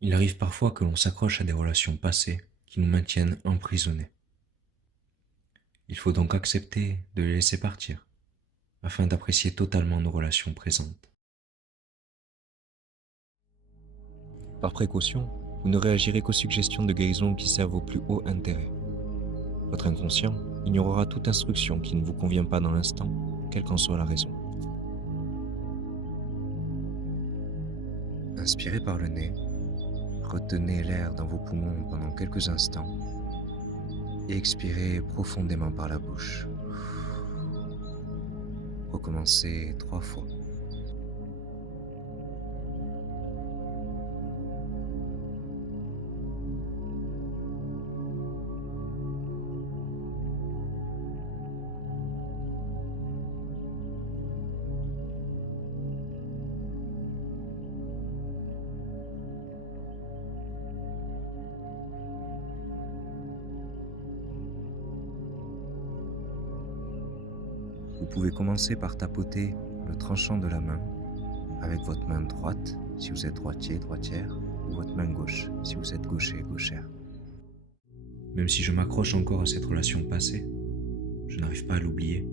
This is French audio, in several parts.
Il arrive parfois que l'on s'accroche à des relations passées qui nous maintiennent emprisonnés. Il faut donc accepter de les laisser partir, afin d'apprécier totalement nos relations présentes. Par précaution, vous ne réagirez qu'aux suggestions de guérison qui servent au plus haut intérêt. Votre inconscient ignorera toute instruction qui ne vous convient pas dans l'instant, quelle qu'en soit la raison. Inspirez par le nez, retenez l'air dans vos poumons pendant quelques instants et expirez profondément par la bouche. Recommencez 3 fois. Vous pouvez commencer par tapoter le tranchant de la main avec votre main droite si vous êtes droitier, droitière, ou votre main gauche si vous êtes gaucher, gauchère. Même si je m'accroche encore à cette relation passée, je n'arrive pas à l'oublier.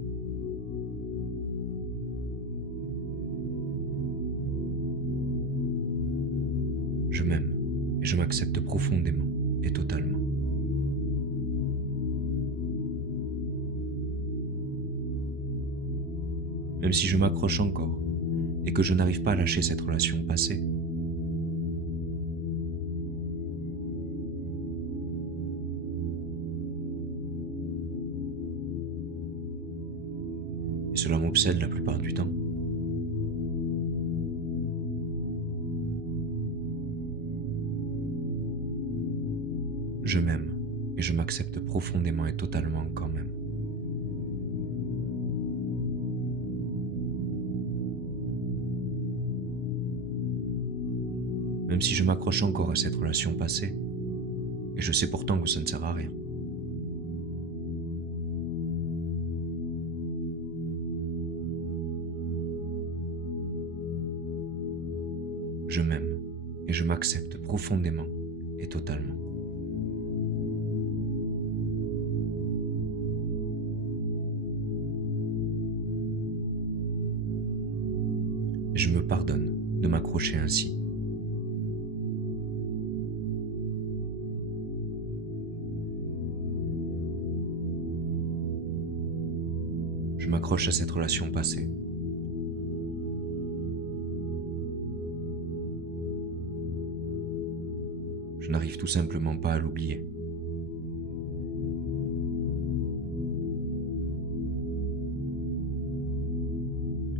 Je m'aime et je m'accepte profondément et totalement. Même si je m'accroche encore et que je n'arrive pas à lâcher cette relation passée, et cela m'obsède la plupart du temps. Je m'aime et je m'accepte profondément et totalement quand même. Même si je m'accroche encore à cette relation passée, et je sais pourtant que ça ne sert à rien. Je m'aime et je m'accepte profondément et totalement. Et je me pardonne de m'accrocher ainsi. Je m'accroche à cette relation passée. Je n'arrive tout simplement pas à l'oublier.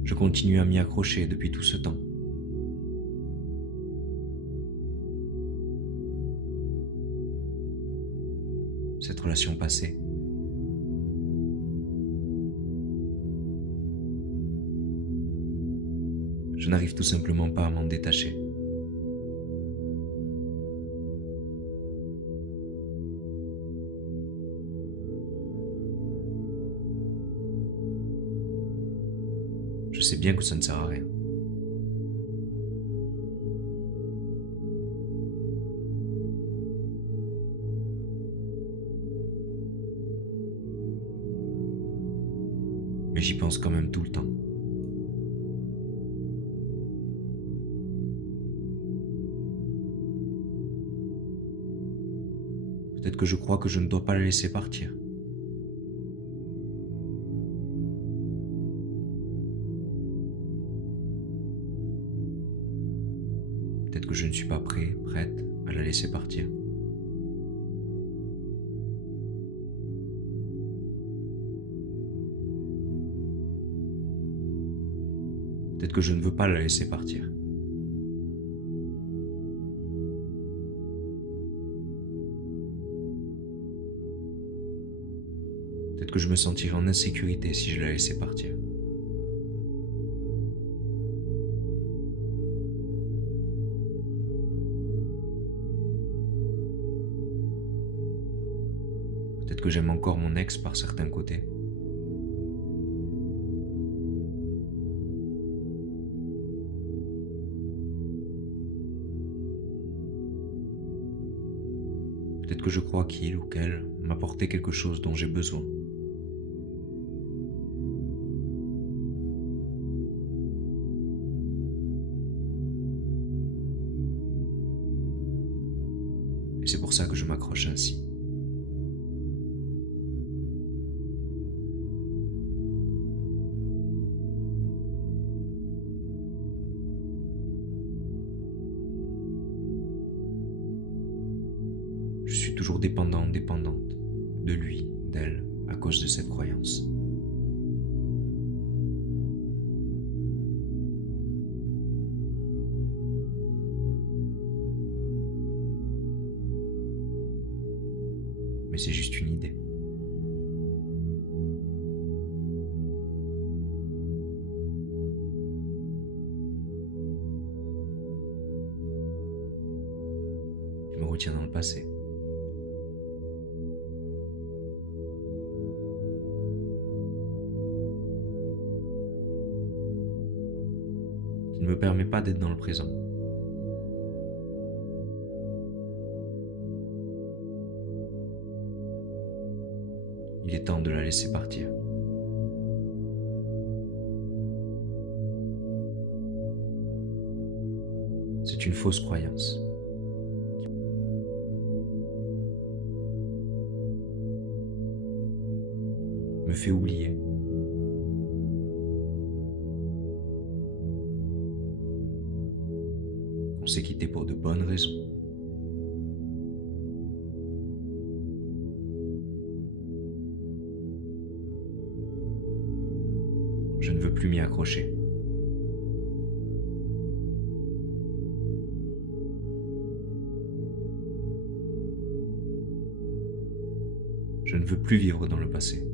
Je continue à m'y accrocher depuis tout ce temps. Cette relation passée, je n'arrive tout simplement pas à m'en détacher. Je sais bien que ça ne sert à rien. Mais j'y pense quand même tout le temps. Peut-être que je crois que je ne dois pas la laisser partir. Peut-être que je ne suis pas prêt, prête à la laisser partir. Peut-être que je ne veux pas la laisser partir. Peut-être que je me sentirais en insécurité si je la laissais partir. Peut-être que j'aime encore mon ex par certains côtés. Peut-être que je crois qu'il ou qu'elle m'apportait quelque chose dont j'ai besoin. Et c'est pour ça que je m'accroche ainsi. Je suis toujours dépendant, dépendante de lui, d'elle, à cause de cette croyance. Mais c'est juste une idée. Je me retiens dans le passé. Qui ne me permet pas d'être dans le présent. Il est temps de la laisser partir. C'est une fausse croyance. Me fait oublier. On s'est quitté pour de bonnes raisons. Je ne veux plus m'y accrocher. Je ne veux plus vivre dans le passé.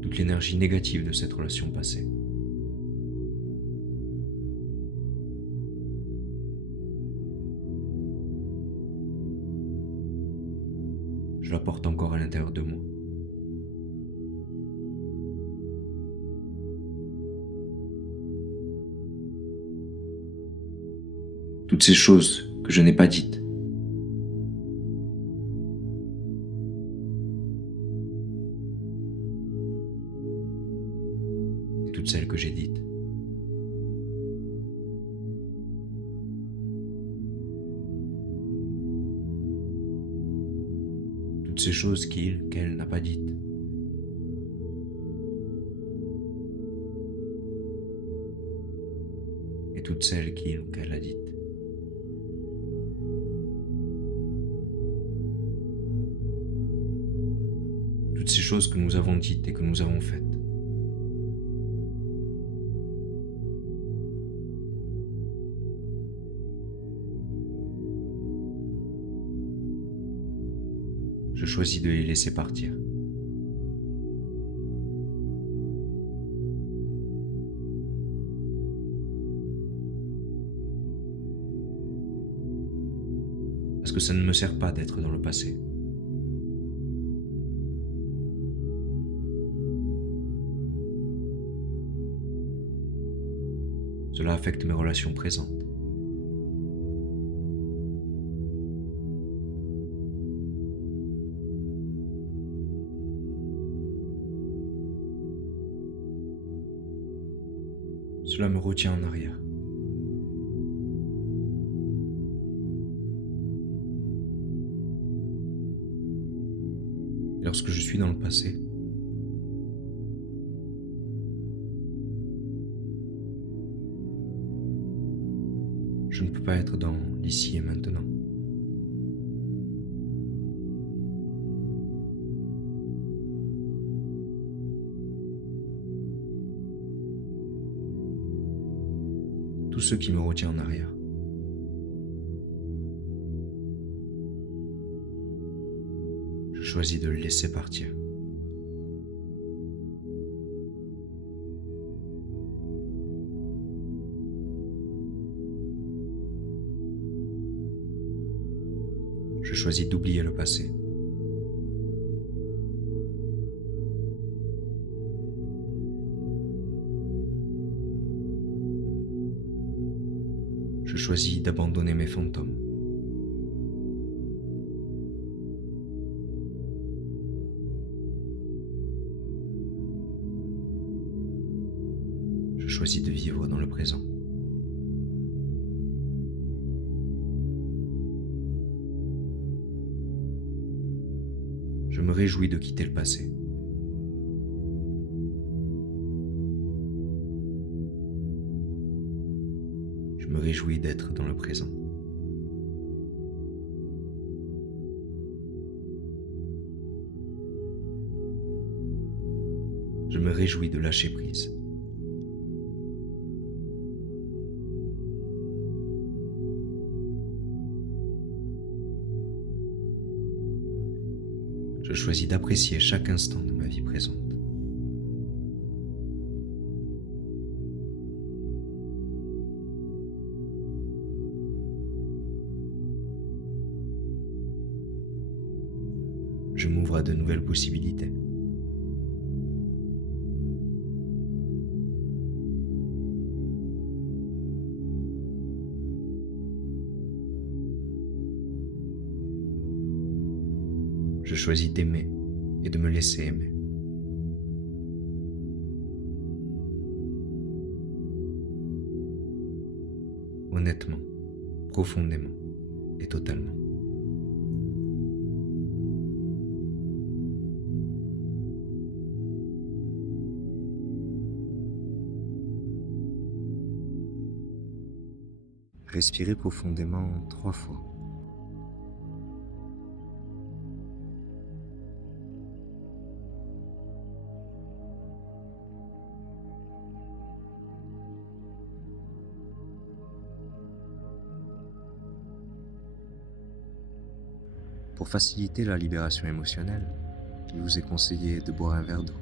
Toute l'énergie négative de cette relation passée. Je la porte encore à l'intérieur de moi. Toutes ces choses que je n'ai pas dites. Et toutes celles que j'ai dites. Toutes ces choses qu'elle n'a pas dites. Et toutes celles qu'elle a dites. Toutes ces choses que nous avons dites et que nous avons faites. Je choisis de les laisser partir. Parce que ça ne me sert pas d'être dans le passé. Cela affecte mes relations présentes. Cela me retient en arrière. Et lorsque je suis dans le passé, je ne peux pas être dans l'ici et maintenant. Tout ce qui me retient en arrière. Je choisis de le laisser partir. Je choisis d'oublier le passé. Je choisis d'abandonner mes fantômes. Je choisis de vivre dans le présent. Je me réjouis de quitter le passé. Je me réjouis d'être dans le présent. Je me réjouis de lâcher prise. Je choisis d'apprécier chaque instant de ma vie présente. Je m'ouvre à de nouvelles possibilités. Je choisis d'aimer et de me laisser aimer. Honnêtement, profondément et totalement. Respirez profondément 3 fois. Pour faciliter la libération émotionnelle, il vous est conseillé de boire un verre d'eau.